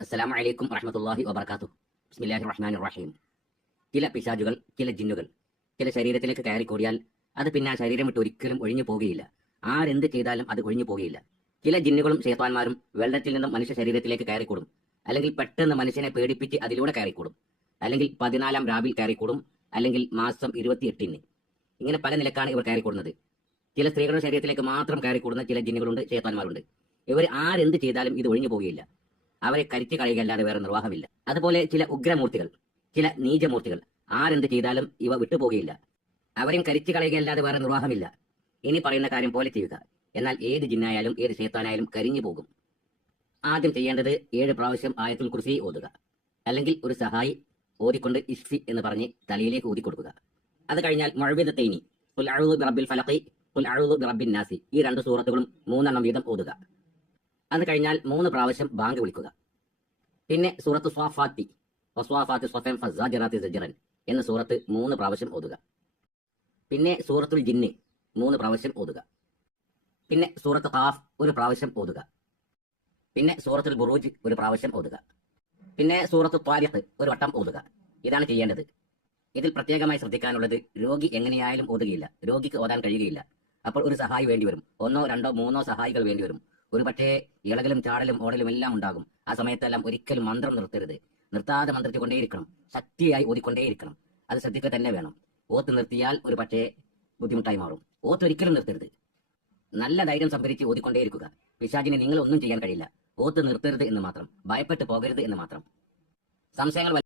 അസ്സലാമു അലൈക്കും വറഹ്മത്തുള്ളാഹി വബറകാതുഹു. ബിസ്മില്ലാഹിർ റഹ്മാനിർ റഹീം. ചില പിശാചുകൾ, ചില ജിന്നുകൾ ചില ശരീരത്തിലേക്ക് കയറിക്കൂടിയാൽ അത് പിന്നെ ആ ശരീരം വിട്ട് ഒരിക്കലും ഒഴിഞ്ഞു പോകുകയില്ല. ആരെന്ത് ചെയ്താലും അത് ഒഴിഞ്ഞു പോകുകയില്ല. ചില ജിന്നുകളും ശൈത്താന്മാരും വെള്ളത്തിൽ നിന്നും മനുഷ്യ ശരീരത്തിലേക്ക് കയറിക്കൂടും. അല്ലെങ്കിൽ പെട്ടെന്ന് മനുഷ്യനെ പേടിപ്പിച്ച് അതിലൂടെ കയറിക്കൂടും. അല്ലെങ്കിൽ 14-ാം രാവിൽ കയറിക്കൂടും. അല്ലെങ്കിൽ മാസം 28-ന്. ഇങ്ങനെ പല നിലക്കാണ് ഇവർ കയറിക്കൂടുന്നത്. ചില സ്ത്രീകളുടെ ശരീരത്തിലേക്ക് മാത്രം കയറിക്കൂടുന്ന ചില ജിന്നുകളുണ്ട്, ശൈത്താന്മാരുണ്ട്. ഇവർ ആരെന്ത് ചെയ്താലും ഇത് ഒഴിഞ്ഞു പോകുകയില്ല. അവരെ കരിച്ചു കളയുകയല്ലാതെ വേറെ നിർവാഹമില്ല. അതുപോലെ ചില ഉഗ്രമൂർത്തികൾ, ചില നീചമൂർത്തികൾ, ആരെന്ത് ചെയ്താലും ഇവ വിട്ടുപോകുകയില്ല. അവരെയും കരിച്ചു കളയുകയല്ലാതെ വേറെ നിർവാഹമില്ല. ഇനി പറയുന്ന കാര്യം പോലെ ചെയ്യുക. എന്നാൽ ഏത് ജിന്നായാലും ഏത് ശൈത്താനായാലും കരിഞ്ഞു പോകും. ആദ്യം ചെയ്യേണ്ടത് 7 പ്രാവശ്യം ആയത്തുൽ കുർസി ഓതുക. അല്ലെങ്കിൽ ഒരു സഹായി ഓതിക്കൊണ്ട് ഇഷ്ഫി എന്ന് പറഞ്ഞ് തലയിലേക്ക് ഊതിക്കൊടുക്കുക. അത് കഴിഞ്ഞാൽ മുഅവ്വിദത്തൈനി, ഖുൽ അഊദു ബിറബ്ബിൽ ഫലഖി, ഖുൽ അഊദു ബിറബ്ബിൻ നാസി, ഈ 2 സൂറത്തുകളും 3 എണ്ണം വീതം ഓതുക. അത് കഴിഞ്ഞാൽ 3 പ്രാവശ്യം ബാങ്ക് വിളിക്കുക. പിന്നെ സൂറത്ത് സ്വാഫാത്തി, വസ്വാഫാത്തി സ്വഫൻ ഫസ്സാജിറാത്തി സജ്റൻ എന്ന സൂറത്ത് 3 പ്രാവശ്യം ഓതുക. പിന്നെ സൂറത്തുൽ ജിന്ന് 3 പ്രാവശ്യം ഓതുക. പിന്നെ സൂറത്ത് ഖാഫ് 1 പ്രാവശ്യം ഓതുക. പിന്നെ സൂറത്തുൽ ബുറൂജ് 1 പ്രാവശ്യം ഓതുക. പിന്നെ സൂറത്ത് ത്വാരിഖ് 1 വട്ടം ഓതുക. ഇതാണ് ചെയ്യേണ്ടത്. ഇതിൽ പ്രത്യേകമായി ശ്രദ്ധിക്കാനുള്ളത്, രോഗി എങ്ങനെയായാലും ഓതുകയില്ല. രോഗിക്ക് ഓതാൻ കഴിയുകയില്ല. അപ്പോൾ ഒരു സഹായി വേണ്ടിവരും. 1, 2, 3 സഹായികൾ വേണ്ടിവരും. ഒരു പക്ഷേ ഇളകലും ചാടലും ഓടലും എല്ലാം ഉണ്ടാകും. ആ സമയത്തെല്ലാം ഒരിക്കലും മന്ത്രം നിർത്തരുത്. നിർത്താതെ മന്ത്രിച്ചുകൊണ്ടേയിരിക്കണം. ശക്തിയായി ഓതിക്കൊണ്ടേയിരിക്കണം. അത് ശ്രദ്ധിക്കുക തന്നെ വേണം. ഓത്ത് നിർത്തിയാൽ ഒരു പക്ഷേ ബുദ്ധിമുട്ടായി മാറും. ഓത്ത് ഒരിക്കലും നിർത്തരുത്. നല്ല ധൈര്യം സംഭരിച്ച് ഓതിക്കൊണ്ടേയിരിക്കുക. പിശാചിനെ നിങ്ങൾ ഒന്നും ചെയ്യാൻ കഴിയില്ല. ഓത്ത് നിർത്തരുത് എന്ന് മാത്രം. ഭയപ്പെട്ടു പോകരുത് എന്ന് മാത്രം. സംശയങ്ങൾ